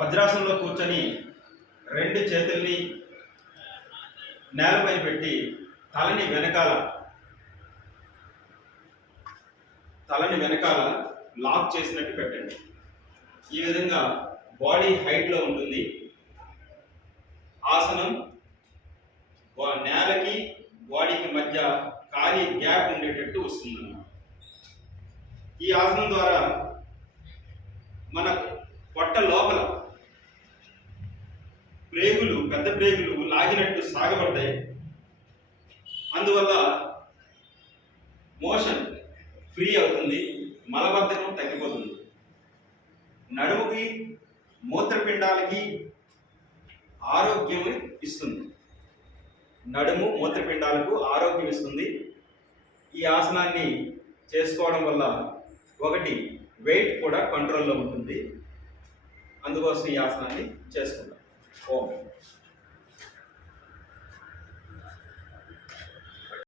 వజ్రాసనంలో కూర్చొని రెండు చేతుల్ని నేలపై పెట్టి తలని వెనకాల లాక్ చేసినట్టు పెట్టండి. ఈ విధంగా బాడీ హైట్లో ఉంటుంది. ఆసనం నేలకి బాడీకి మధ్య ఖాళీ గ్యాప్ ఉండేటట్టు వస్తుందన్నమాట. ఈ ఆసనం ద్వారా మన పొట్ట లోపల పెద్ద ప్రేగులు లాగినట్టు సాగబడతాయి. అందువల్ల మోషన్ ఫ్రీ అవుతుంది, మలబద్ధకం తగ్గిపోతుంది. నడుముకి మూత్రపిండాలకి ఆరోగ్యం ఇస్తుంది. నడుము మూత్రపిండాలకు ఆరోగ్యం ఇస్తుంది. ఈ ఆసనాన్ని చేసుకోవడం వల్ల ఒకటి వెయిట్ కూడా కంట్రోల్లో ఉంటుంది. అందుకోసం ఈ ఆసనాన్ని చేసుకుంటాం. ఓం.